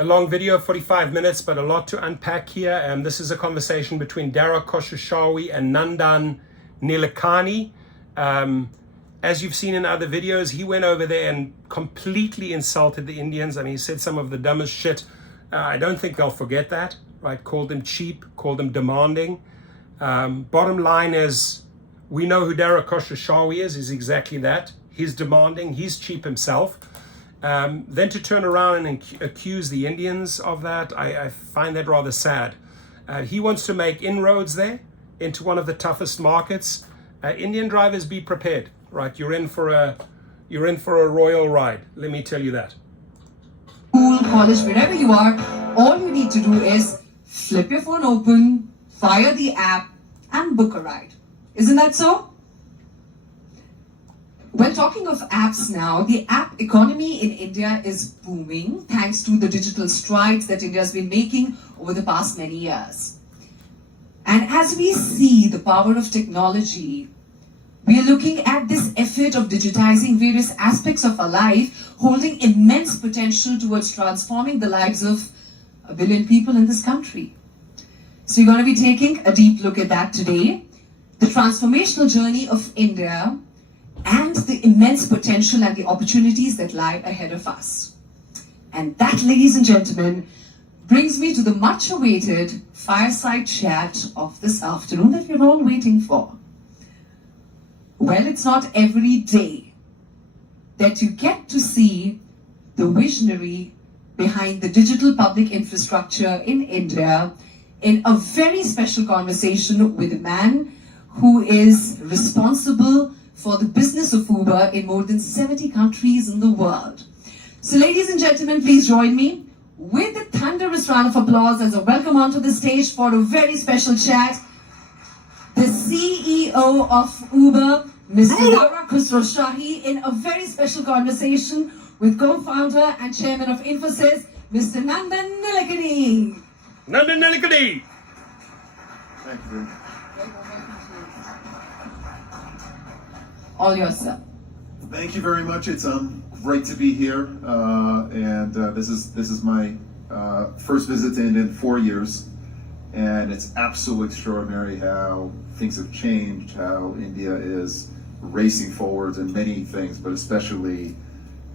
A long video, 45 minutes, but a lot to unpack here. This is a conversation between Dara Khosrowshahi and Nandan Nilekani. As you've seen in other videos, he went over there and completely insulted the Indians. I mean, he said some of the dumbest shit. I don't think they'll forget that, right? Called them cheap, called them demanding. Bottom line is, we know who Dara Khosrowshahi is. He's exactly that. He's demanding, he's cheap himself. Then to turn around and accuse the Indians of that, I find that rather sad. He wants to make inroads there into one of the toughest markets. Indian drivers, be prepared, right? You're in for a royal ride. Let me tell you that. School, college, wherever you are, all you need to do is flip your phone open, fire the app, and book a ride. Isn't that so? Well, talking of apps now, the app economy in India is booming thanks to the digital strides that India has been making over the past many years. And as we see the power of technology, we are looking at this effort of digitizing various aspects of our life, holding immense potential towards transforming the lives of 1 billion people in this country. So you're going to be taking a deep look at that today, the transformational journey of India, and the immense potential and the opportunities that lie ahead of us. And that, ladies and gentlemen, brings me to the much-awaited fireside chat of this afternoon that we're all waiting for. Well, it's not every day that you get to see the visionary behind the digital public infrastructure in India in a very special conversation with a man who is responsible for the business of Uber in more than 70 countries in the world. So ladies and gentlemen, please join me with a thunderous round of applause as a welcome onto the stage for a very special chat, the CEO of Uber, Mr. Dara Khosrowshahi, in a very special conversation with co-founder and chairman of Infosys, Mr. Nandan Nilekani. Nandan Nilekani! Thank you. All yours, sir. Thank you very much. It's great to be here, and this is my first visit to India in 4 years, and it's absolutely extraordinary how things have changed, how India is racing forward in many things, but especially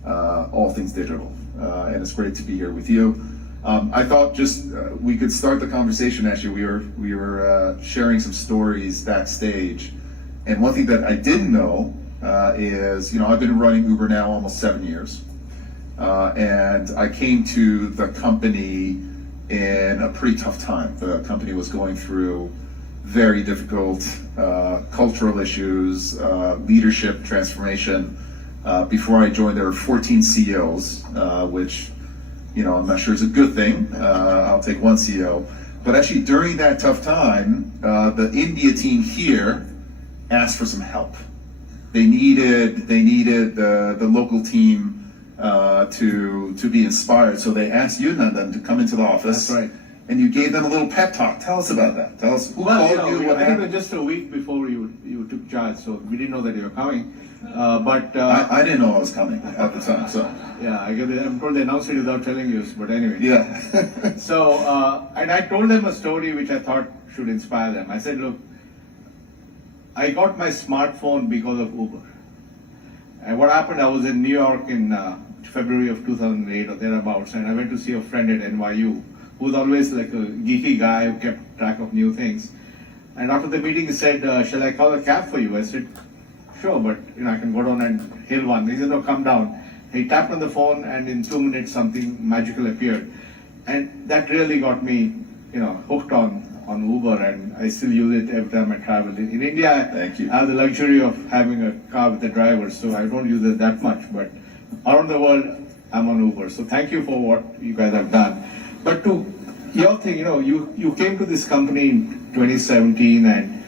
all things digital. And it's great to be here with you. I thought just we could start the conversation. Actually, we were sharing some stories backstage. And one thing that I didn't know is, I've been running Uber now almost 7 years. And I came to the company in a pretty tough time. The company was going through very difficult cultural issues, leadership transformation. Before I joined, there were 14 CEOs, which, I'm not sure is a good thing. I'll take one CEO. But actually, during that tough time, the India team here asked for some help. They needed the local team to be inspired. So they asked you, Nandan, to come into the office. That's right. And you gave them a little pep talk. Tell us about that. Tell us who called you. What I think happened? just a week before you took charge, so we didn't know that you were coming. But I didn't know I was coming at the time. So yeah, I'm told they announced it without telling you. But anyway. yeah. So and I told them a story which I thought should inspire them. I said, look, I got my smartphone because of Uber. And what happened, I was in New York in February of 2008 or thereabouts, and I went to see a friend at NYU who was always like a geeky guy who kept track of new things. And after the meeting, he said, shall I call a cab for you? I said, sure, but I can go down and hail one. He said, no, come down. He tapped on the phone, and in 2 minutes, something magical appeared. And that really got me, hooked on Uber, and I still use it every time I travel. In India, Thank you. I have the luxury of having a car with a driver, so I don't use it that much. But around the world, I'm on Uber. So thank you for what you guys have done. But to your thing, you came to this company in 2017, and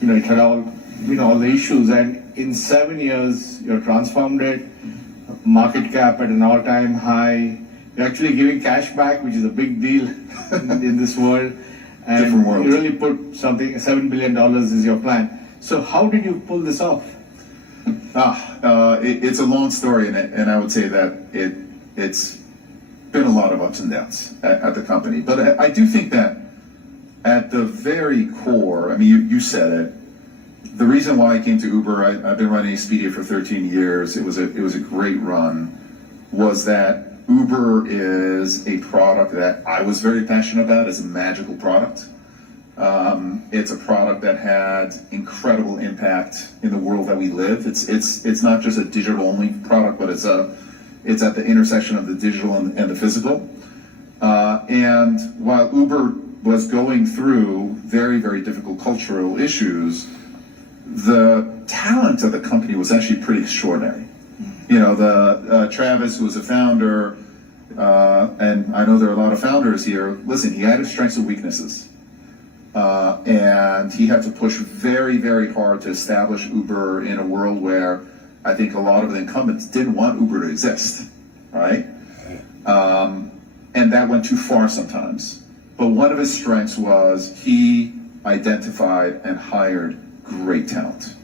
it had all the issues. And in 7 years, you're transformed it. Market cap at an all-time high. You're actually giving cash back, which is a big deal in this world. And Different world. you really put something, $7 billion is your plan. So how did you pull this off? It's a long story, and I would say that it's been a lot of ups and downs at the company. But I do think that at the very core, I mean, you said it. The reason why I came to Uber, I've been running Expedia for 13 years. It was a great run. Was that Uber is a product that I was very passionate about. It's a magical product. It's a product that had incredible impact in the world that we live. It's not just a digital only product, but it's at the intersection of the digital and the physical. And while Uber was going through very, very difficult cultural issues, the talent of the company was actually pretty extraordinary. You know, the Travis, who was a founder, and I know there are a lot of founders here. Listen, he had his strengths and weaknesses, and he had to push very, very hard to establish Uber in a world where I think a lot of the incumbents didn't want Uber to exist, right? And that went too far sometimes. But one of his strengths was he identified and hired great talent.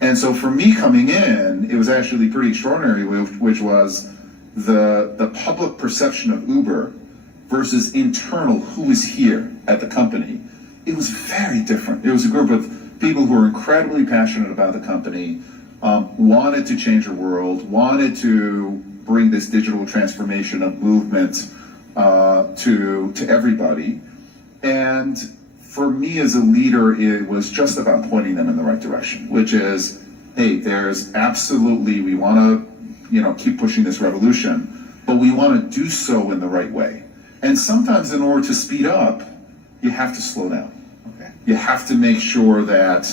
And so for me coming in, it was actually pretty extraordinary, which was the public perception of Uber versus internal who is here at the company. It was very different. It was a group of people who were incredibly passionate about the company, wanted to change the world, wanted to bring this digital transformation of movement to everybody. And for me as a leader, it was just about pointing them in the right direction, which is, hey, there's absolutely, we want to, keep pushing this revolution, but we want to do so in the right way. And sometimes in order to speed up, you have to slow down. Okay. You have to make sure that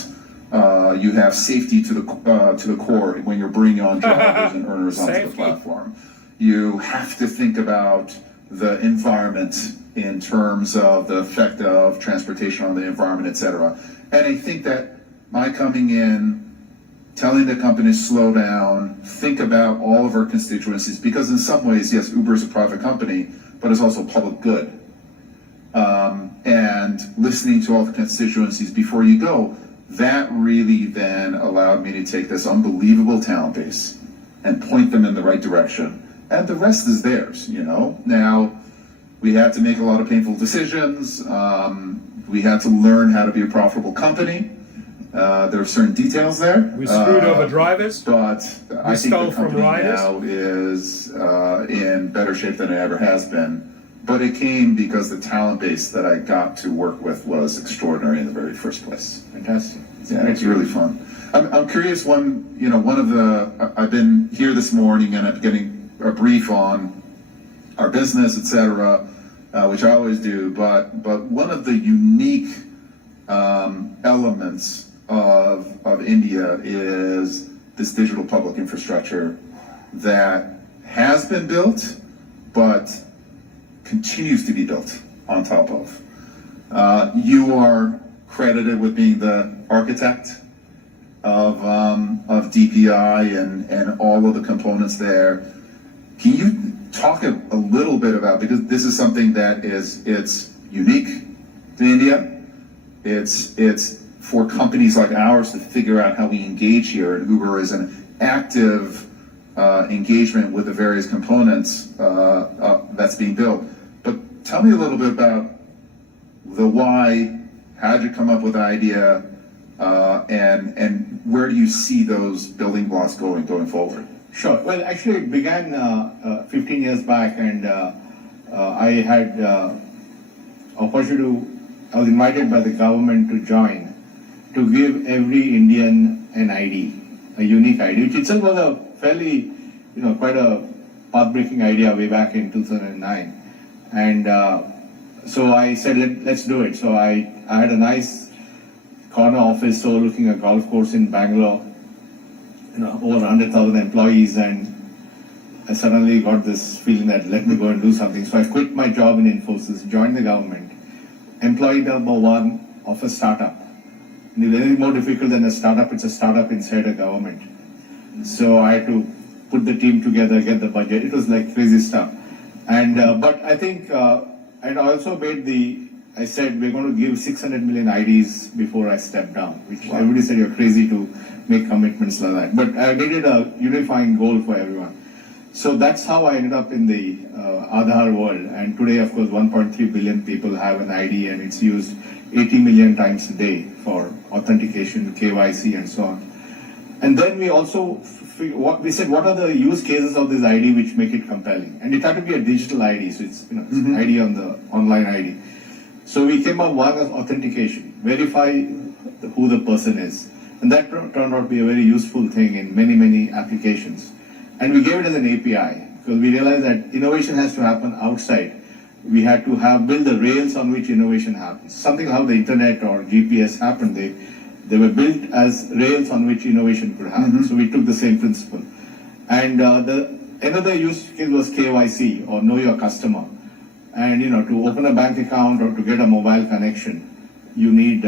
you have safety to the core when you're bringing on drivers and earners onto the platform. You have to think about the environment in terms of the effect of transportation on the environment, et cetera. And I think that my coming in, telling the company to slow down, think about all of our constituencies, because in some ways, yes, Uber is a private company, but it's also public good. And listening to all the constituencies before you go, that really then allowed me to take this unbelievable talent base and point them in the right direction. And the rest is theirs, Now, we had to make a lot of painful decisions. We had to learn how to be a profitable company. There are certain details there. We screwed over drivers. But I think the company riders. now is in better shape than it ever has been. But it came because the talent base that I got to work with was extraordinary in the very first place. Fantastic. It's really fun. I'm curious. I've been here this morning and I'm getting a brief on our business, etc., which I always do. But one of the unique elements of India is this digital public infrastructure that has been built, but continues to be built on top of. You are credited with being the architect of DPI and all of the components there. Can you talk a little bit about, because this is something that it's unique to India. It's for companies like ours to figure out how we engage here, and Uber is an active engagement with the various components that's being built. But tell me a little bit about the why. How did you come up with the idea, and where do you see those building blocks going forward? Sure. Well, actually, it began 15 years back, and I had opportunity I was invited by the government to join, to give every Indian an ID, a unique ID, which itself was a fairly, quite a path-breaking idea way back in 2009. And so I said, let's do it. So I had a nice corner office overlooking a golf course in Bangalore, over 100,000 employees, and I suddenly got this feeling that let me go and do something. So I quit my job in Infosys, joined the government, employee number one of a startup. And if anything more difficult than a startup, it's a startup inside a government. So I had to put the team together, get the budget. It was like crazy stuff. And but I think I also I said we're going to give 600 million IDs before I step down, which everybody said you're crazy to make commitments like that. But I made it a unifying goal for everyone. So that's how I ended up in the Aadhaar world. And today, of course, 1.3 billion people have an ID, and it's used 80 million times a day for authentication, KYC, and so on. And then we also we said, what are the use cases of this ID which make it compelling? And it had to be a digital ID, so it's, it's an ID on the online ID. So we came up one as authentication, verify who the person is. And that turned out to be a very useful thing in many, many applications. And we gave it as an API, because we realized that innovation has to happen outside. We had to build the rails on which innovation happens. Something how the internet or GPS happened, they were built as rails on which innovation could happen. So we took the same principle. And another use case was KYC, or know your customer. And to open a bank account or to get a mobile connection, you need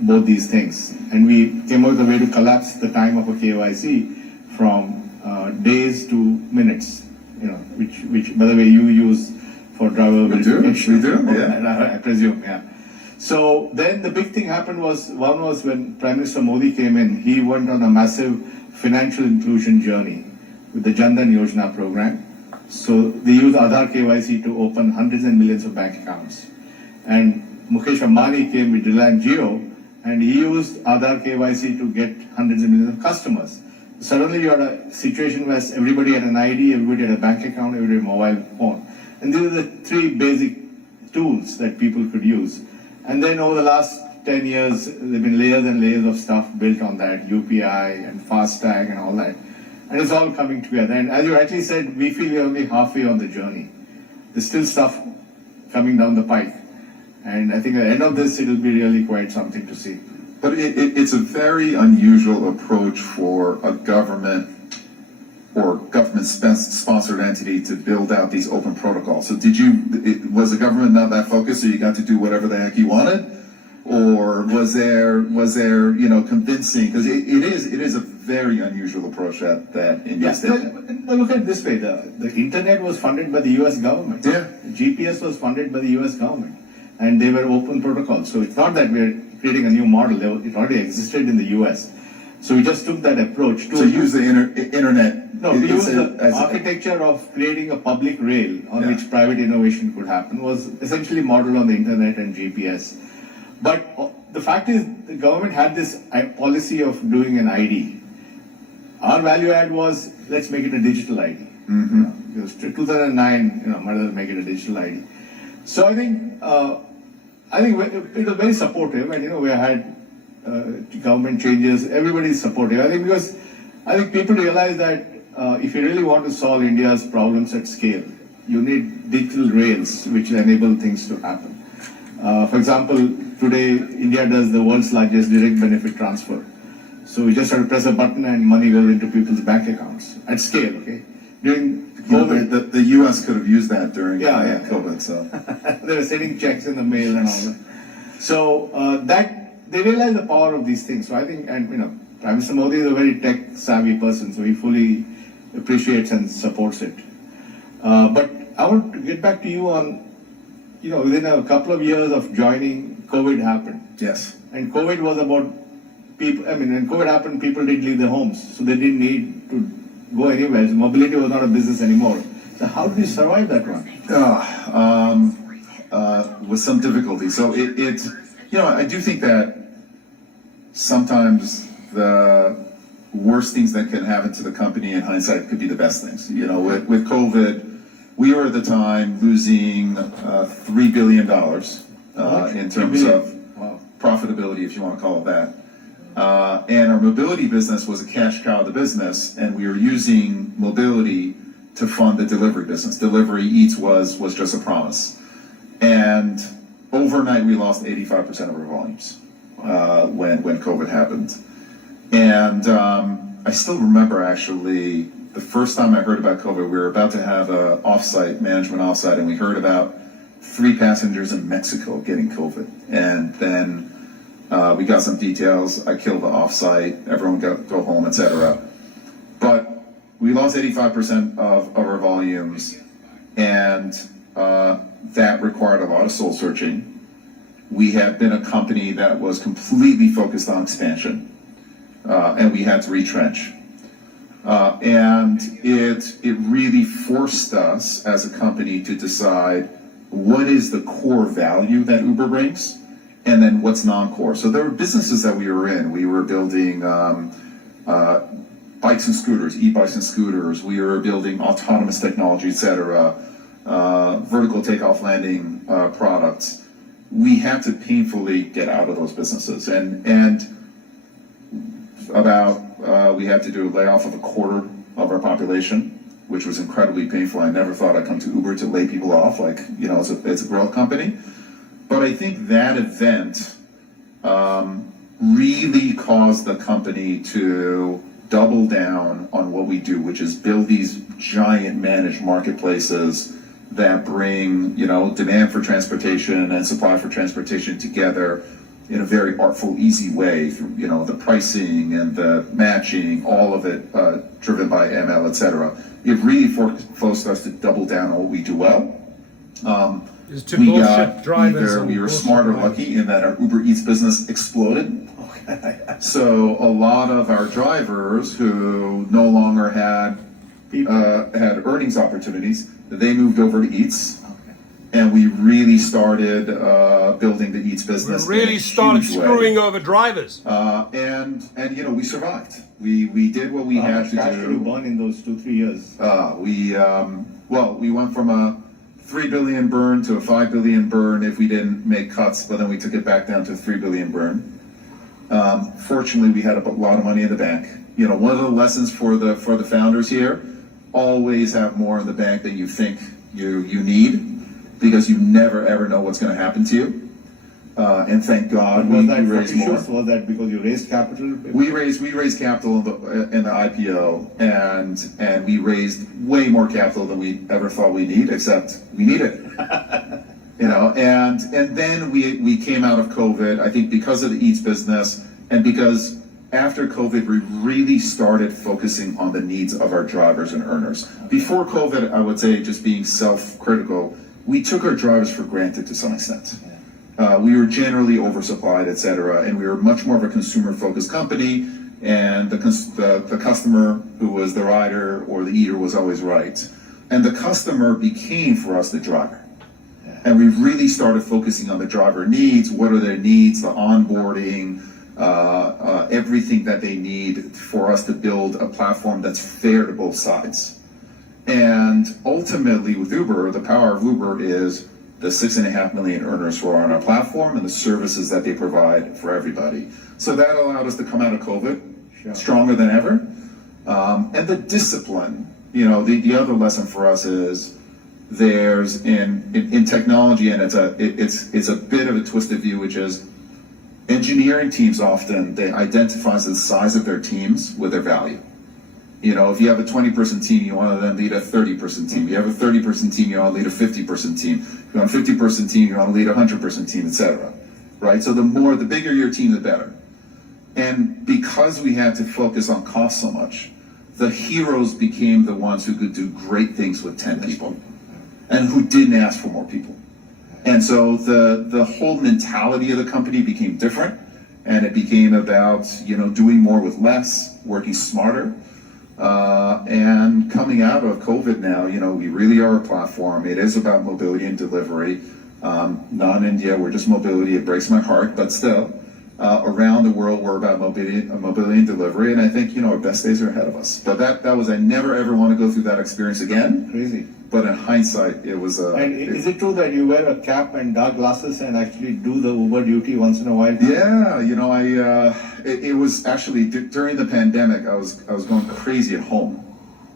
both these things. And we came up with a way to collapse the time of a KYC from days to minutes, which by the way you use for driver verification. We do, yeah. I presume, yeah. So then the big thing happened was when Prime Minister Modi came in, he went on a massive financial inclusion journey with the Jan Dhan Yojana program. So they used Aadhaar KYC to open hundreds and millions of bank accounts. And Mukesh Ambani came with Reliance Jio, and he used Aadhaar KYC to get hundreds of millions of customers. Suddenly you had a situation where everybody had an ID, everybody had a bank account, everybody had a mobile phone. And these are the three basic tools that people could use. And then over the last 10 years, there have been layers and layers of stuff built on that, UPI and FASTag and all that. And it's all coming together. And as you rightly said, we feel we're only halfway on the journey. There's still stuff coming down the pike. And I think at the end of this, it'll be really quite something to see. But it's a very unusual approach for a government or government-sponsored entity to build out these open protocols. So was the government not that focused, so you got to do whatever the heck you wanted? Or was there convincing? Because it is a very unusual approach that India's taken. Look at it this way, the internet was funded by the US government. Yeah. GPS was funded by the US government. And they were open protocols. So it's not that we're creating a new model. It already existed in the US. So we just took that approach to use the internet. No, we used the architecture of creating a public rail on which private innovation could happen was essentially modeled on the internet and GPS. But the fact is, the government had this policy of doing an ID. Our value add was, let's make it a digital ID. Because 2009, might as well make it a digital ID. So I think it was very supportive, and we had government changes. Everybody's supportive. I think people realize that if you really want to solve India's problems at scale, you need digital rails which enable things to happen. For example, today India does the world's largest direct benefit transfer. So we just have to press a button and money goes into people's bank accounts at scale. Okay, during COVID, the US could have used that during COVID. So they were sending checks in the mail and all that. So they realize the power of these things. So I think, and Prime Minister Modi is a very tech savvy person, so he fully appreciates and supports it. But I want to get back to you on, within a couple of years of joining, COVID happened. Yes. And COVID was about people, when COVID happened, people didn't leave their homes, so they didn't need to go anywhere. So mobility was not a business anymore. So how did you survive that one? With some difficulty. So I do think that sometimes the worst things that can happen to the company in hindsight could be the best things. With COVID, we were at the time losing $3 billion in terms of profitability, if you want to call it that. And our mobility business was a cash cow of the business, and we were using mobility to fund the delivery business. Delivery Eats was just a promise. And overnight, we lost 85% of our volumes when COVID happened. And I still remember, actually, the first time I heard about COVID, we were about to have a management offsite, and we heard about 3 passengers in Mexico getting COVID. And then we got some details. I killed the offsite. Everyone go home, etc. But we lost 85% of our volumes, and that required a lot of soul searching. We had been a company that was completely focused on expansion, and we had to retrench. And it really forced us as a company to decide what is the core value that Uber brings, and then what's non-core. So there were businesses that we were in. We were building bikes and scooters, e-bikes and scooters. We were building autonomous technology, etc., vertical takeoff landing products. We had to painfully get out of those businesses, and we had to do a layoff of a quarter of our population, which was incredibly painful. I never thought I'd come to Uber to lay people off, it's a growth company. But I think that event really caused the company to double down on what we do, which is build these giant managed marketplaces that bring, demand for transportation and supply for transportation together in a very artful, easy way through, the pricing and the matching, all of it driven by ML, etc. It really forced us to double down on what we do well. Is to bullshit drivers. We were smart or lucky in that our Uber Eats business exploded. So a lot of our drivers who no longer had earnings opportunities, they moved over to Eats. And we really started building the Eats business. We really started screwing over drivers. And we survived. We did what we had to do. How much cash did you burn in those 2-3 years? We went from a 3 billion burn to a 5 billion burn if we didn't make cuts, but then we took it back down to a 3 billion burn. Fortunately, we had a lot of money in the bank. One of the lessons for the founders here: always have more in the bank than you think you need, because you never ever know what's going to happen to you. And thank God we raised more. Was that because you raised capital? We raised capital in the IPO, and we raised way more capital than we ever thought we need, except we need it. And then we came out of COVID, I think because of the Eats business, and because after COVID, we really started focusing on the needs of our drivers and earners. Before COVID, I would say, just being self-critical, we took our drivers for granted to some extent. We were generally oversupplied, etc., and we were much more of a consumer-focused company, and the customer who was the rider or the eater was always right. And the customer became, for us, the driver. And we really started focusing on the driver needs. What are their needs, the onboarding, everything that they need for us to build a platform that's fair to both sides. And ultimately with Uber, the power of Uber is the 6.5 million earners who are on our platform and the services that they provide for everybody. So that allowed us to come out of COVID stronger than ever. And the discipline, the other lesson for us is there's in technology, and it's a bit of a twisted view, which is engineering teams often, they identify the size of their teams with their value. If you have a 20-person team, you want to then lead a 30-person team. You have a 30-person team, you want to lead a 50-person team. If you want a 50-person team, you want to lead a 100-person team, etc. Right? So the bigger your team, the better. And because we had to focus on cost so much, the heroes became the ones who could do great things with 10 people and who didn't ask for more people. And so the whole mentality of the company became different, and it became about, doing more with less, working smarter. And coming out of COVID now, we really are a platform. It is about mobility and delivery. Not in India, we're just mobility. It breaks my heart, but still, around the world, we're about mobility and delivery. And I think, our best days are ahead of us. But I never ever want to go through that experience again. Crazy. But in hindsight, it was is it true that you wear a cap and dark glasses and actually do the Uber duty once in a while? Yeah, it was actually during the pandemic. I was going crazy at home,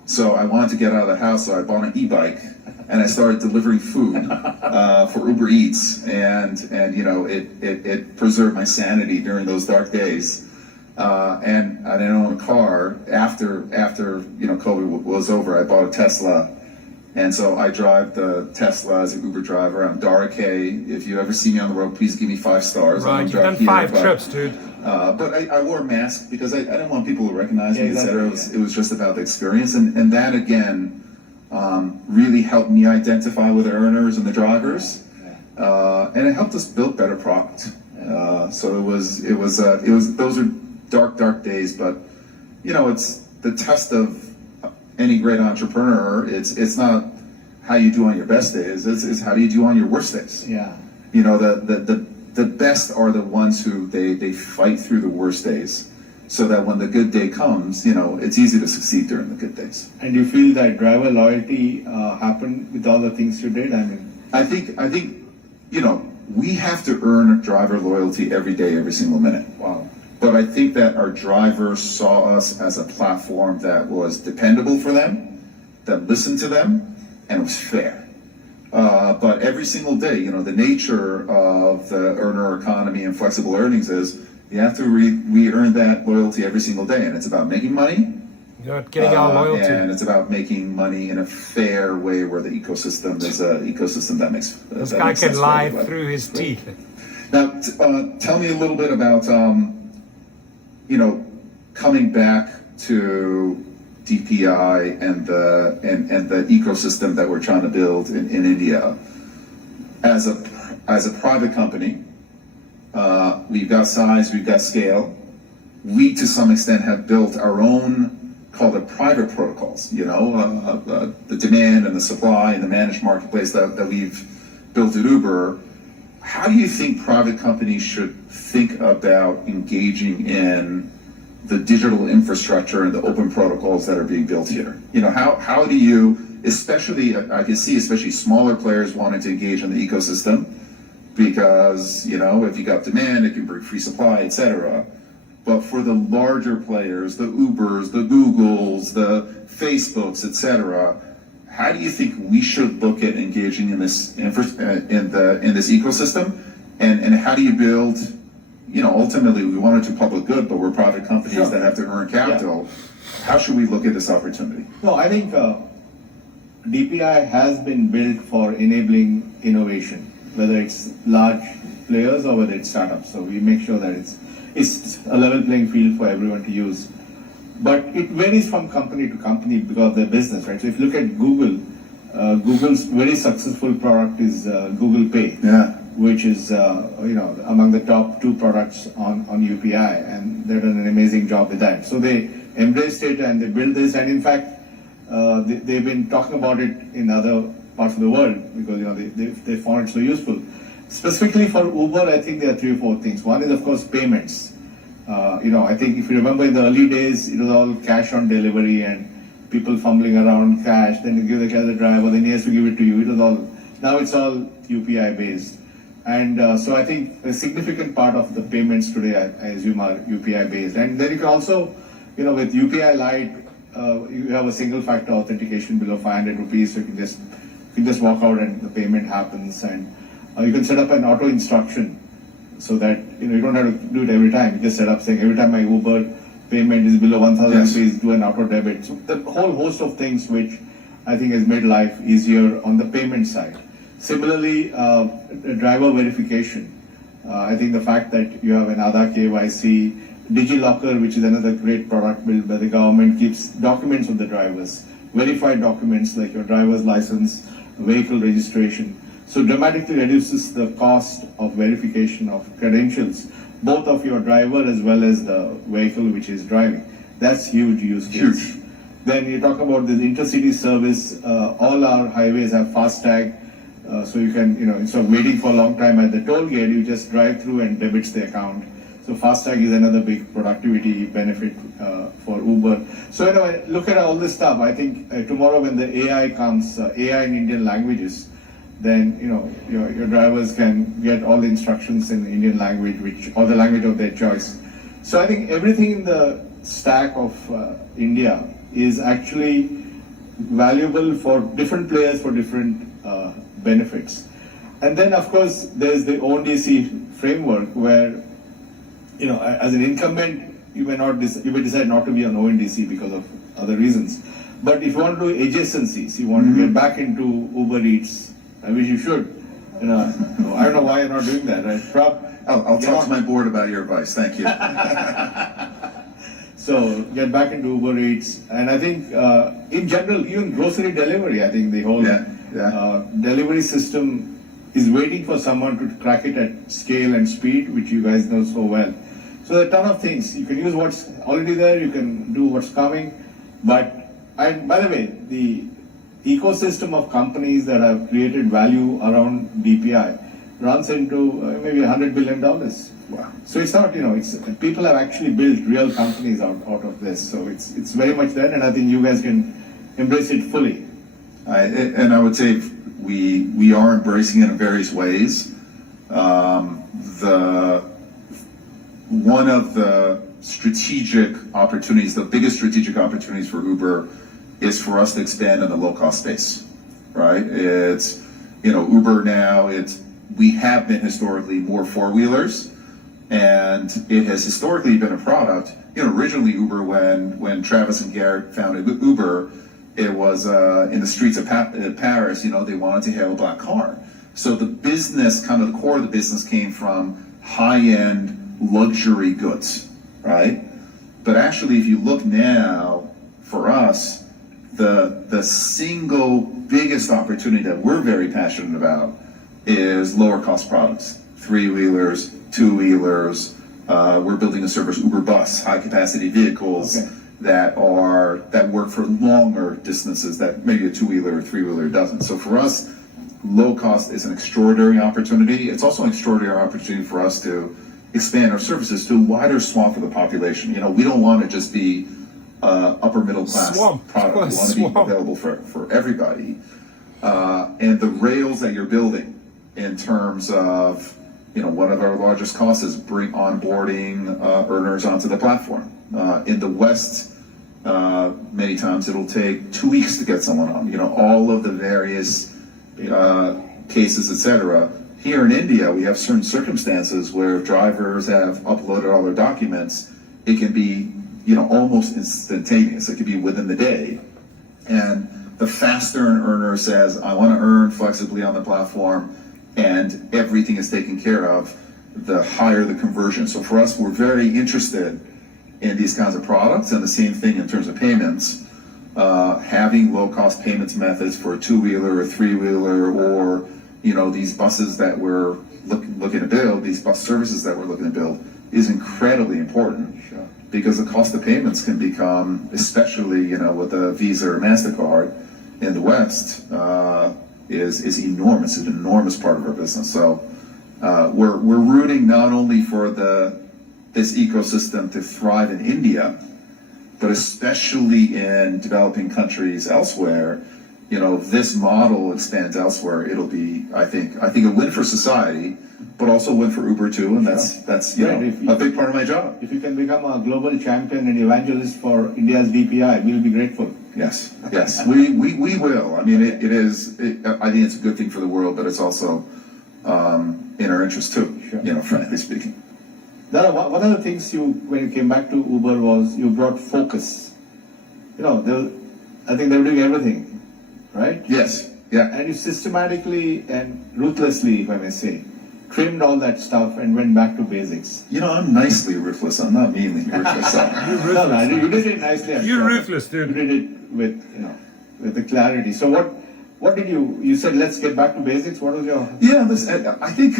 so I wanted to get out of the house. So I bought an e-bike and I started delivering food for Uber Eats, and it preserved my sanity during those dark days. And I didn't own a car. After COVID was over, I bought a Tesla. And so I drive the Tesla as an Uber driver. I'm Dara K. If you ever see me on the road, please give me 5 stars. Right, you've done 5 trips, dude. But I wore a mask because I didn't want people to recognize me, etc. It was just about the experience. And that, again, really helped me identify with the earners and the drivers. And it helped us build better product. So it was those are dark days, but the test of any great entrepreneur, it's not how you do on your best days, it's how do you do on your worst days. Yeah. You know, the best are the ones who they fight through the worst days, so that when the good day comes, you know, it's easy to succeed during the good days. And you feel that driver loyalty happened with all the things you did? I think, you know, we have to earn driver loyalty every day, every single minute. Wow. But I think that our drivers saw us as a platform that was dependable for them, that listened to them, and was fair. But every single day, you know, the nature of the earner economy and flexible earnings is you have to re-earn that loyalty every single day, and it's about making money. You're not getting our loyalty. And it's about making money in a fair way where the ecosystem is an ecosystem that makes This that guy makes can sense for lie everybody. through his teeth. Now, tell me a little bit about, you know, coming back to DPI and the ecosystem that we're trying to build in India. As a private company, we've got size, we've got scale. We, to some extent, have built our own, called it private protocols, you know, the demand and the supply and the managed marketplace that we've built at Uber. How do you think private companies should think about engaging in the digital infrastructure and the open protocols that are being built here? You know, how do you, especially, I can see especially smaller players wanting to engage in the ecosystem because, you know, if you got demand, it can bring free supply, etc. But for the larger players, the Ubers, the Googles, the Facebooks, etc., how do you think we should look at engaging in this in this ecosystem, and how do you build? You know, ultimately we want it to public good, but we're private companies Sure. that have to earn capital. How should we look at this opportunity? No, I think DPI has been built for enabling innovation, whether it's large players or whether it's startups. So we make sure that it's a level playing field for everyone to use. But it varies from company to company because of their business, right? So if you look at Google, Google's very successful product is Google Pay. Yeah. Which is you know, among the top 2 products on UPI, and they've done an amazing job with that. So they embraced it and they built this, and in fact they've been talking about it in other parts of the world because, you know, they found it so useful. Specifically for Uber, I think there are 3 or 4 things. One is, of course, payments. You know, I think if you remember in the early days, it was all cash on delivery and people fumbling around cash. Then you give the cash to the driver, then he has to give it to you. It was all, now it's all UPI based. And so I think a significant part of the payments today, I assume, are UPI based. And then you can also, you know, with UPI Lite, you have a single factor authentication below 500 rupees, so you can just walk out and the payment happens. And you can set up an auto instruction so that, you know, you don't have to do it every time. You just set up saying every time my Uber payment is below 1,000 rupees, do an auto debit. So the whole host of things which I think has made life easier on the payment side. Similarly, driver verification. I think the fact that you have an Aadhaar KYC, DigiLocker, which is another great product built by the government, keeps documents of the drivers, verified documents like your driver's license, vehicle registration. So dramatically reduces the cost of verification of credentials, both of your driver as well as the vehicle which is driving. That's huge use case. Huge. Then you talk about the intercity service. All our highways have FASTag. So you can, you know, instead of waiting for a long time at the toll gate, you just drive through and debits the account. So FASTag is another big productivity benefit for Uber. So, you know, look at all this stuff. I think tomorrow when the AI comes, AI in Indian languages, then, you know, your drivers can get all the instructions in the Indian language, or the language of their choice. So I think everything in the stack of India is actually valuable for different players for different benefits. And then, of course, there's the ONDC framework where, you know, as an incumbent, you may decide not to be on ONDC because of other reasons. But if you want to do adjacencies, you want to get back into Uber Eats, I wish you should. You know, I don't know why you're not doing that, right? I'll talk to my board about your advice. Thank you. So get back into Uber Eats, and I think in general, even grocery delivery, I think the whole delivery system is waiting for someone to crack it at scale and speed, which you guys know so well. So there are a ton of things. You can use what's already there, you can do what's coming. And by the way, the ecosystem of companies that have created value around DPI runs into maybe $100 billion. Wow. So it's not, it's people have actually built real companies out of this. So it's very much there, and I think you guys can embrace it fully. And I would say we are embracing it in various ways. One of the strategic opportunities, the biggest strategic opportunities for Uber, is for us to expand in the low-cost space, right? It's, Uber now, we have been historically more four-wheelers, and it has historically been a product. Originally Uber, when Travis and Garrett founded Uber, it was in the streets of Paris, they wanted to hail a black car. So the business, kind of the core of the business, came from high-end luxury goods, right? But actually, if you look now, for us, the single biggest opportunity that we're very passionate about is lower cost products, three-wheelers, two-wheelers. We're building a service, Uber Bus, high capacity vehicles that work for longer distances that maybe a two-wheeler or three-wheeler doesn't. So for us, low cost is an extraordinary opportunity. It's also an extraordinary opportunity for us to expand our services to a wider swath of the population. We don't want to just be upper middle class product. We want to be available for everybody. And the rails that you're building in terms of, one of our largest costs is bring onboarding earners onto the platform. In the West, many times it'll take 2 weeks to get someone on, all of the various cases, etc. Here in India, we have certain circumstances where if drivers have uploaded all their documents, it can be, almost instantaneous. It could be within the day. And the faster an earner says, I want to earn flexibly on the platform, and everything is taken care of, the higher the conversion. So for us, we're very interested in these kinds of products, and the same thing in terms of payments. Having low-cost payments methods for a two-wheeler or three-wheeler, or these buses that we're looking to build, these bus services that we're looking to build, is incredibly important. Sure. Because the cost of payments can become, especially with a Visa or MasterCard in the West, is enormous. It's an enormous part of our business. So we're rooting not only for this ecosystem to thrive in India, but especially in developing countries elsewhere. If this model expands elsewhere, it'll be, I think a win for society, but also a win for Uber too, and that's a big part of my job. If you can become a global champion and evangelist for India's DPI, we'll be grateful. Yes, we will. I mean, I think it's a good thing for the world, but it's also in our interest too. Sure. Frankly speaking. Dara, one of the things when you came back to Uber was you brought focus. I think they were doing everything, right? Yes. Yeah. And you systematically and ruthlessly, if I may say, trimmed all that stuff and went back to basics. I'm nicely ruthless. I'm not meanly ruthless. No, you did it nicely. You're ruthless, dude. You did it with the clarity. So what did you said? Let's get back to basics. What was your? Yeah, I think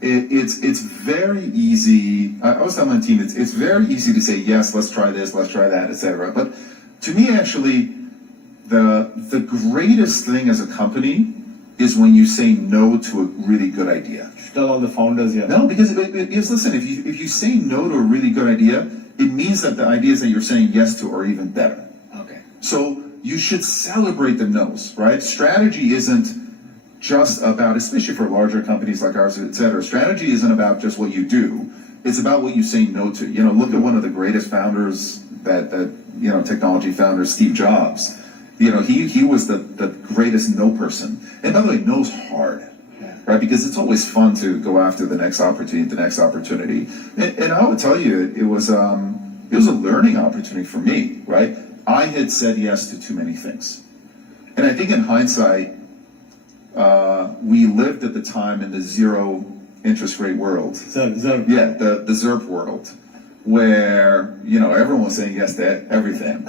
it's very easy. I was telling my team it's very easy to say yes, let's try this, let's try that, etc. But to me, actually, the greatest thing as a company is when you say no to a really good idea. Tell all the founders here. No, because listen, if you say no to a really good idea, it means that the ideas that you're saying yes to are even better. Okay. So you should celebrate the no's, right? Strategy isn't just about, especially for larger companies like ours, et cetera, strategy isn't about just what you do. It's about what you say no to. Look at one of the greatest founders that technology founders, Steve Jobs. He was the greatest no person. And by the way, no's hard, right? Because it's always fun to go after the next opportunity. And I would tell you, it was a learning opportunity for me, right? I had said yes to too many things. And I think in hindsight, we lived at the time in the zero interest rate world. ZERP. Yeah, the ZERP world, where, everyone was saying yes to everything.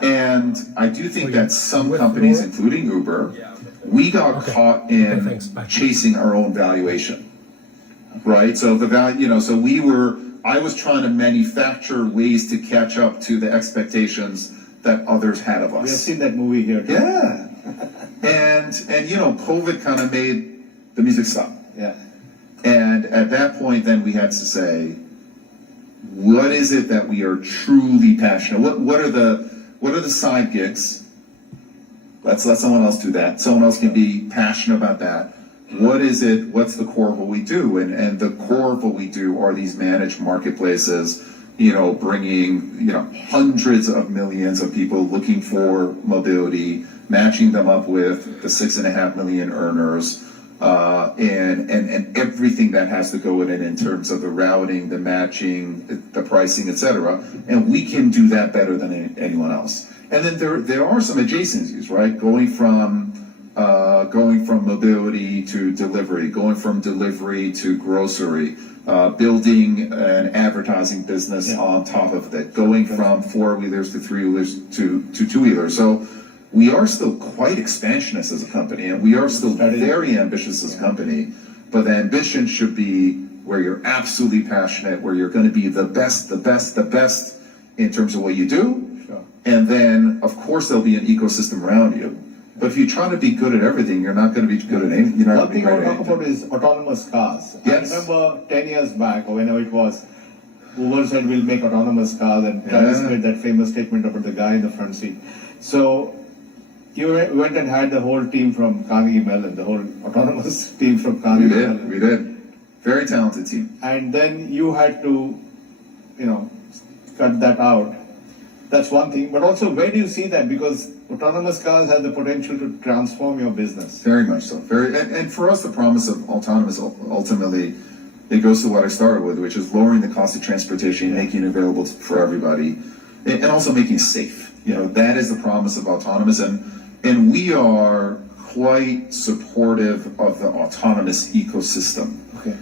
And I do think that some companies, including Uber, we got caught in chasing our own valuation, right? So the value, I was trying to manufacture ways to catch up to the expectations that others had of We have us. seen that movie here too. Yeah. And you know, COVID kind of made the music stop. Yeah. And at that point, then we had to say, what is it that we are truly passionate? What are the side gigs? Let's let someone else do that. Someone else can be passionate about that. What is it? What's the core of what we do? And the core of what we do are these managed marketplaces, you know, bringing, you know, hundreds of millions of people looking for mobility, matching them up with the 6.5 million earners, and everything that has to go in it in terms of the routing, the matching, the pricing, etc. And we can do that better than anyone else. And then there are some adjacencies, right? Going from mobility to delivery, going from delivery to grocery, building an advertising business on top of it, going from 4-wheelers to 3-wheelers to 2-wheelers. So we are still quite expansionist as a company, and we are still very ambitious as a company, but the ambition should be where you're absolutely passionate, where you're going to be the best in terms of what you do. Sure. And then, of course, there'll be an ecosystem around you. But if you try to be good at everything, you're not going to be good at anything. You're not One going to be thing I great want at to talk anything. about is autonomous cars. Yes. I remember 10 years back, or whenever it was, Uber said we'll make autonomous cars, and Travis made that famous statement about the guy in the front seat. So you went and had the whole team from Carnegie Mellon, the whole autonomous team from Carnegie Mellon. We did. Very talented team. And then you had to, you know, cut that out. That's one thing. But also, where do you see that? Because autonomous cars have the potential to transform your business. Very much so. And for us, the promise of autonomous, ultimately, it goes to what I started with, which is lowering the cost of transportation, making it available for everybody, and also making it safe. You know, that is the promise of autonomous, and we are quite supportive of the autonomous ecosystem. Okay.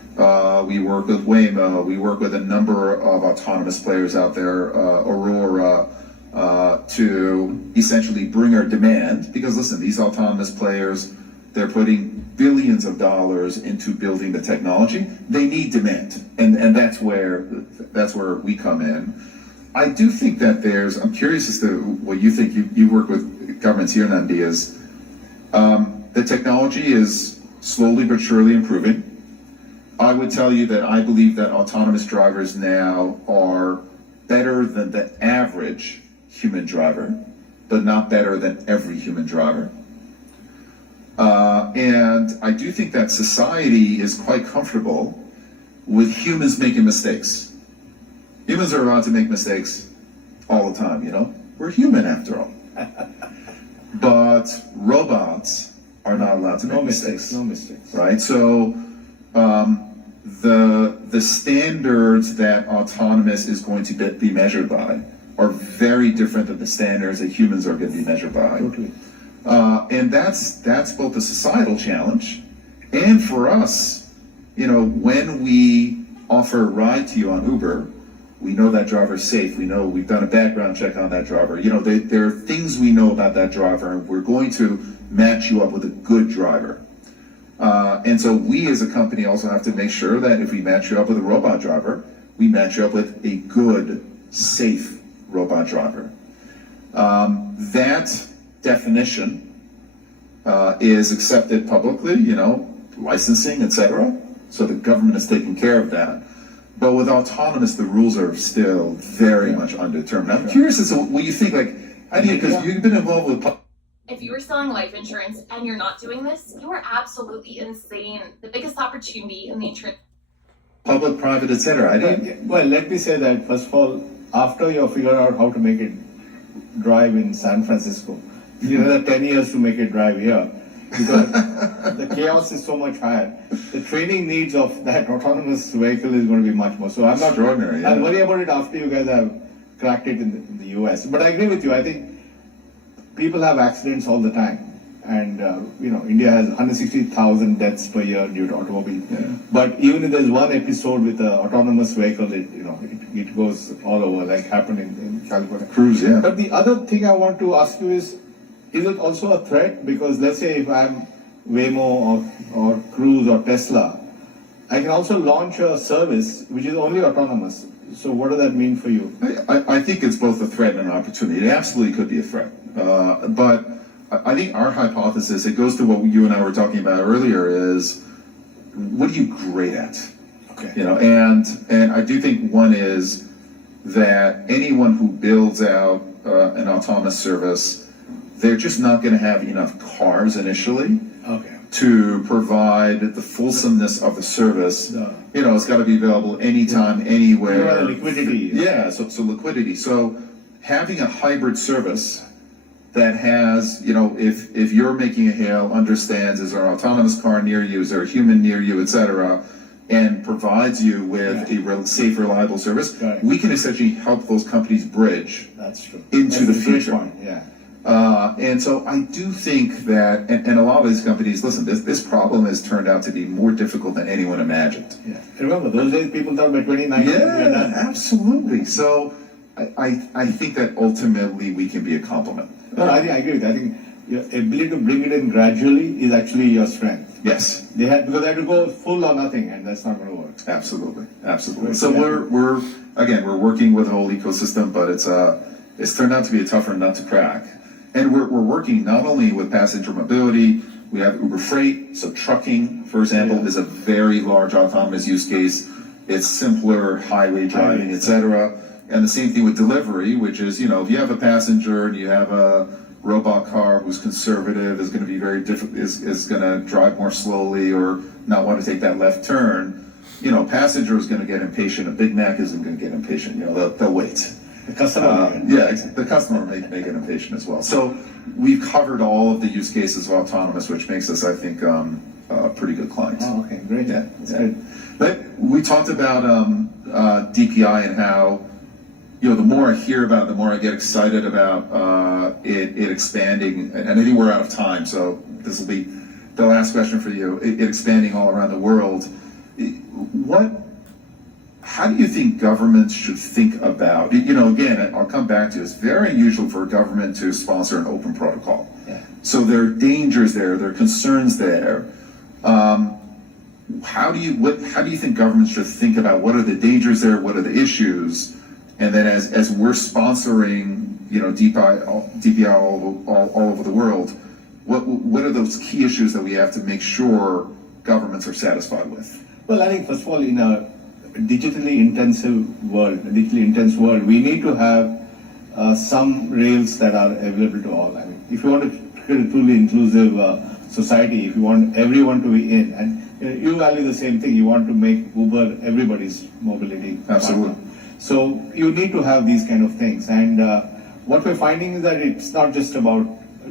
We work with Waymo, we work with a number of autonomous players out there, Aurora, to essentially bring our demand, because listen, these autonomous players, they're putting billions of dollars into building the technology. They need demand, and that's where we come in. I do think that I'm curious as to what you think. You work with governments here, Nandi, is the technology is slowly but surely improving. I would tell you that I believe that autonomous drivers now are better than the average human driver, but not better than every human driver. And I do think that society is quite comfortable with humans making mistakes. Humans are allowed to make mistakes all the time, you know? We're human after all. But robots are not allowed to make mistakes. No mistakes. Right? So the standards that autonomous is going to be measured by are very different than the standards that humans are going to be measured by. Totally. And that's both a societal challenge, and for us, you know, when we offer a ride to you on Uber, we know that driver's safe. We know we've done a background check on that driver. You know, there are things we know about that driver, and we're going to match you up with a good driver. And so we as a company also have to make sure that if we match you up with a robot driver, we match you up with a good, safe robot driver. That definition is accepted publicly, you know, licensing, etc. So the government is taking care of that. But with autonomous, the rules are still very much undetermined. I'm curious as to what you think, like, because you've been involved with. If you were selling life insurance and you're not doing this, you are absolutely insane. The biggest opportunity in the insurance. Public, private, etc. Well, let me say that, first of all, after you figure out how to make it drive in San Francisco, you know, the 10 years to make it drive here, because the chaos is so much higher. The training needs of that autonomous vehicle is going to be much more. So I'm not Extraordinary, yeah. I'll worry about it after you guys have cracked it in the US. But I agree with you. I think people have accidents all the time. And, you know, India has 160,000 deaths per year due to automobile. Yeah. But even if there's one episode with an autonomous vehicle, it goes all over, like happened in California. Cruise, yeah. But the other thing I want to ask you is it also a threat? Because let's say if I'm Waymo or Cruise or Tesla, I can also launch a service which is only autonomous. So what does that mean for you? I think it's both a threat and an opportunity. It absolutely could be a threat. But I think our hypothesis, it goes to what you and I were talking about earlier, is what are you great at? Okay. And I do think one is that anyone who builds out an autonomous service, they're just not going to have enough cars initially. Okay. To provide the fulsomeness of the service. It's got to be available anytime, anywhere. Liquidity. Yeah, so liquidity. So having a hybrid service that has, if you're making a hail, understands is there an autonomous car near you, is there a human near you, etc., and provides you with a safe, reliable service, we can essentially help those companies bridge into the future. Point. Yeah. And so I do think that, and a lot of these companies, listen, this problem has turned out to be more difficult than anyone imagined. Yeah. Remember, those days people thought by 2019 we are done. Absolutely. So I think that ultimately we can be a complement. No, I agree with that. I think your ability to bring it in gradually is actually your strength. Yes. Because they had to go full or nothing, and that's not going to work. Absolutely. So we're working with the whole ecosystem, but it's turned out to be a tougher nut to crack. And we're working not only with passenger mobility, we have Uber Freight, so trucking, for example, is a very large autonomous use case. It's simpler highway driving, etc. And the same thing with delivery, which is, if you have a passenger and you have a robot car who's conservative, is going to be very different, is going to drive more slowly or not want to take that left turn, passenger is going to get impatient. A Big Mac isn't going to get impatient. They'll wait. The customer. The customer may get impatient as well. So we've covered all of the use cases of autonomous, which makes us, I think, a pretty good client. Oh, okay, great. Yeah, that's good. But we talked about DPI and how, the more I hear about it, the more I get excited about it expanding. And I think we're out of time, so this will be the last question for you. It expanding all around the world. How do you think governments should think about, again, I'll come back to it's very unusual for a government to sponsor an open protocol. Yeah. So there are dangers there, there are concerns there. How do you think governments should think about what are the dangers there, what are the issues? And then as we're sponsoring, DPI all over the world, what are those key issues that we have to make sure governments are satisfied with? Well, I think first of all, in a digitally intense world, we need to have some rails that are available to all. I mean, if you want to create a truly inclusive society, if you want everyone to be in, and you value the same thing, you want to make Uber everybody's mobility Absolutely. partner. So you need to have these kind of things. And what we're finding is that it's not just about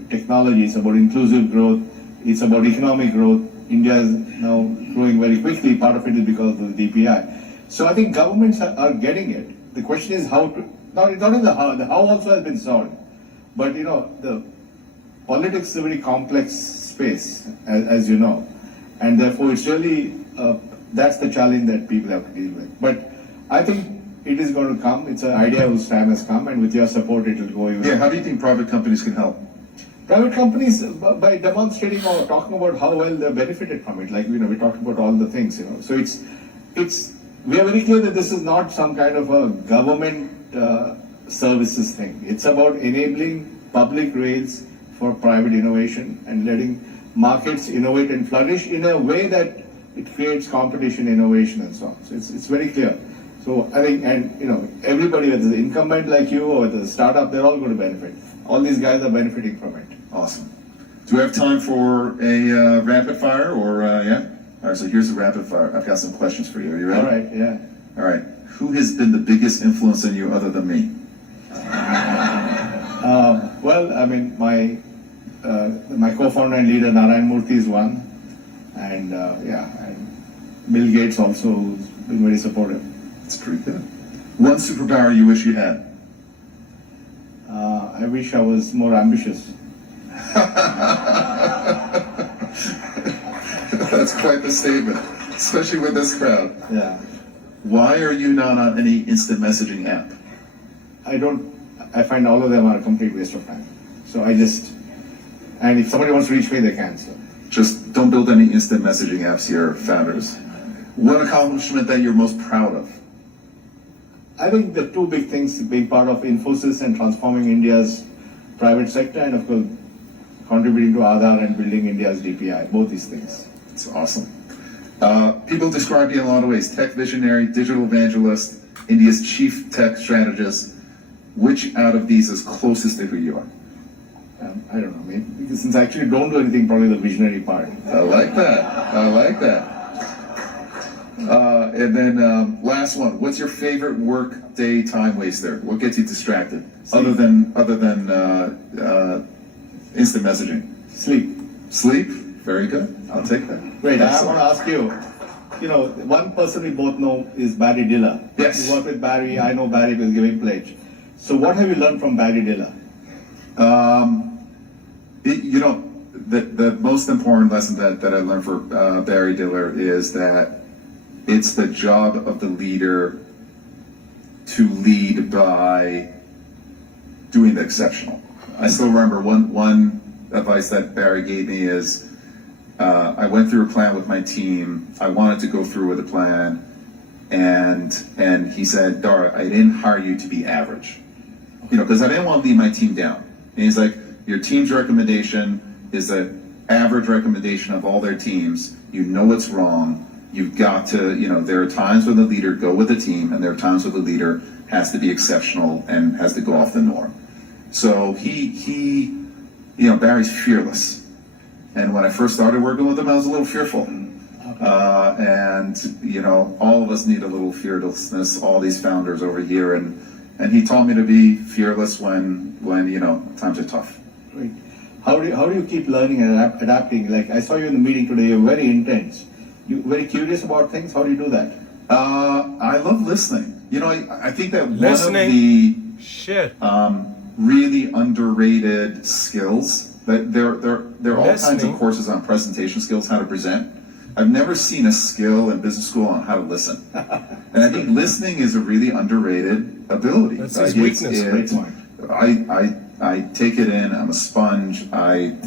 technology, it's about inclusive growth, it's about economic growth. India is now growing very quickly, part of it is because of the DPI. So I think governments are getting it. The question is how to, not in the how also has been solved. But the politics is a very complex space, as you know. And therefore it's really, that's the challenge that people have to deal with. But I think it is going to come. It's an idea whose time has come, and with your support it will go even. Yeah, how do you think private companies can help? Private companies, by demonstrating or talking about how well they're benefited from it, like we talked about all the things, So we are very clear that this is not some kind of a government services thing. It's about enabling public rails for private innovation and letting markets innovate and flourish in a way that it creates competition, innovation, and so on. So it's very clear. So I think, and everybody, whether the incumbent like you or the startup, they're all going to benefit. All these guys are benefiting from it. Awesome. Do we have time for a rapid fire or yeah? All right, so here's the rapid fire. I've got some questions for you. Are you ready? All right, yeah. All right. Who has been the biggest influence on you other than me? Well, I mean, my co-founder and leader Narayan Murthy is one, and and Bill Gates also, who's been very supportive. That's pretty good. One superpower you wish you had? I wish I was more ambitious. That's quite the statement, especially with this crowd. Yeah. Why are you not on any instant messaging app? I find all of them are a complete waste of time. So and if somebody wants to reach me, they can. So. Just don't build any instant messaging apps here, founders. One accomplishment that you're most proud of? I think the two big things, being part of Infosys and transforming India's private sector, and of course contributing to Aadhaar and building India's DPI, both these things. It's awesome. People describe you in a lot of ways: tech visionary, digital evangelist, India's chief tech strategist. Which out of these is closest to who you are? I don't know, maybe because since I actually don't do anything, probably the visionary part. I like that. I like that. And then last one. What's your favorite work day time waster? What gets you distracted? Other than instant messaging. Sleep. Sleep. Very good. I'll take that. Great. I Excellent. want to ask you. You know, one person we both know is Barry Diller. Yes. You work with Barry. I know Barry with Giving Pledge. So what have you learned from Barry Diller? The most important lesson that I learned for Barry Diller is that it's the job of the leader to lead by doing the exceptional. I still remember one advice that Barry gave me is, I went through a plan with my team. I wanted to go through with a plan, and he said, Dara, I didn't hire you to be average, because I didn't want to lead my team down. And he's like, your team's recommendation is the average recommendation of all their teams. You know it's wrong. You've got to, there are times when the leader go with the team, and there are times when the leader has to be exceptional and has to go off the norm. So Barry's fearless. And when I first started working with him, I was a little fearful. And all of us need a little fearlessness, all these founders over here. And he taught me to be fearless when times are tough. Great. How do you keep learning and adapting? Like I saw you in the meeting today, you're very intense. You're very curious about things. How do you do that? I love listening. I think that Listening. one of Shit. really underrated skills. There are all kinds of Listening. courses on presentation skills, how to present. I've never seen a skill in business school on how to listen. And I think listening is a really underrated ability. That's his weakness. Great point. I take it in. I'm a sponge.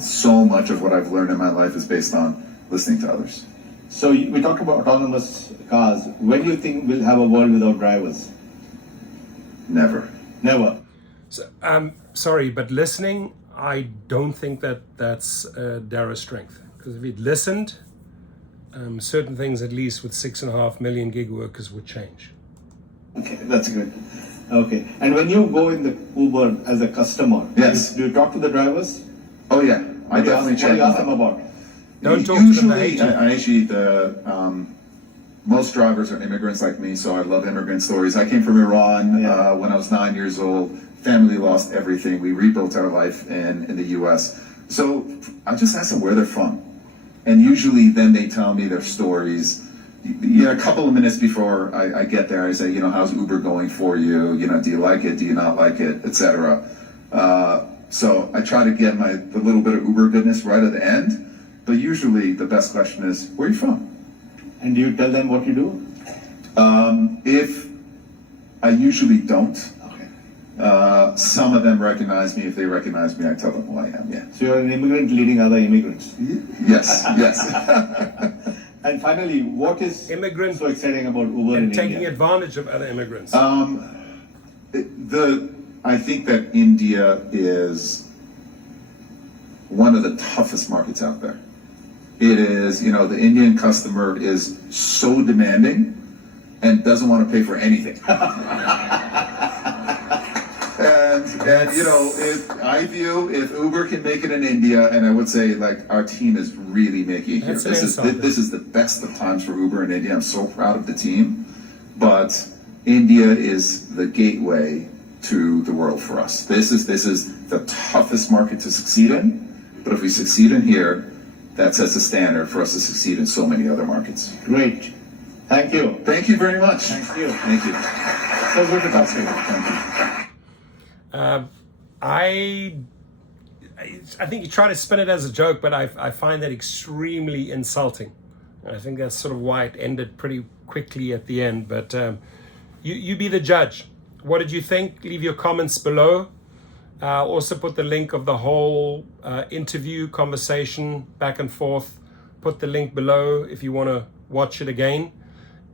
So much of what I've learned in my life is based on listening to others. So we talked about autonomous cars. When do you think we'll have a world without drivers? Never. Never. So, sorry, but listening, I don't think that's Dara's strength. Because if he'd listened, certain things, at least with 6.5 million gig workers, would change. Okay, that's good. Okay, and when you go in the Uber as a customer, Yes. do you talk to the drivers? Oh yeah, I definitely What check do you ask them them out. about? Don't talk to them, Usually, they hate you. I actually most drivers are immigrants like me, so I love immigrant stories. I came from Iran when I was 9 years old. Family lost everything. We rebuilt our life in the U.S. So I just ask them where they're from, and usually then they tell me their stories. A couple of minutes before I get there, I say, how's Uber going for you? Do you like it? Do you not like it? Etc. So I try to get the little bit of Uber goodness right at the end. But usually the best question is, where are you from? And do you tell them what you do? If I usually don't. Okay. Some of them recognize me. If they recognize me, I tell them who I am. Yeah. So you're an immigrant leading other immigrants. Yes. Yes. And finally, what is Immigrant so exciting about Uber and in taking India? advantage of other immigrants. I think that India is one of the toughest markets out there. It is, the Indian customer is so demanding and doesn't want to pay for anything. If Uber can make it in India, and I would say our team is really making it here. That's an insult. This is the best of times for Uber in India. I'm so proud of the team, but India is the gateway to the world for us. This is the toughest market to succeed in, but if we succeed in here, that sets a standard for us to succeed in so many other markets. Great. Thank you. Thank you very much. Thank you. Thank you. So good to talk to you. Thank you. I think you try to spin it as a joke, but I find that extremely insulting. And I think that's sort of why it ended pretty quickly at the end. But you be the judge. What did you think? Leave your comments below. Also put the link of the whole interview conversation back and forth. Put the link below if you want to watch it again.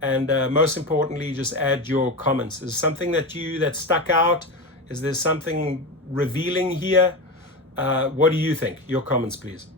and most importantly, just add your comments. Is there something that stuck out? Is there something revealing here? What do you think? Your comments, please.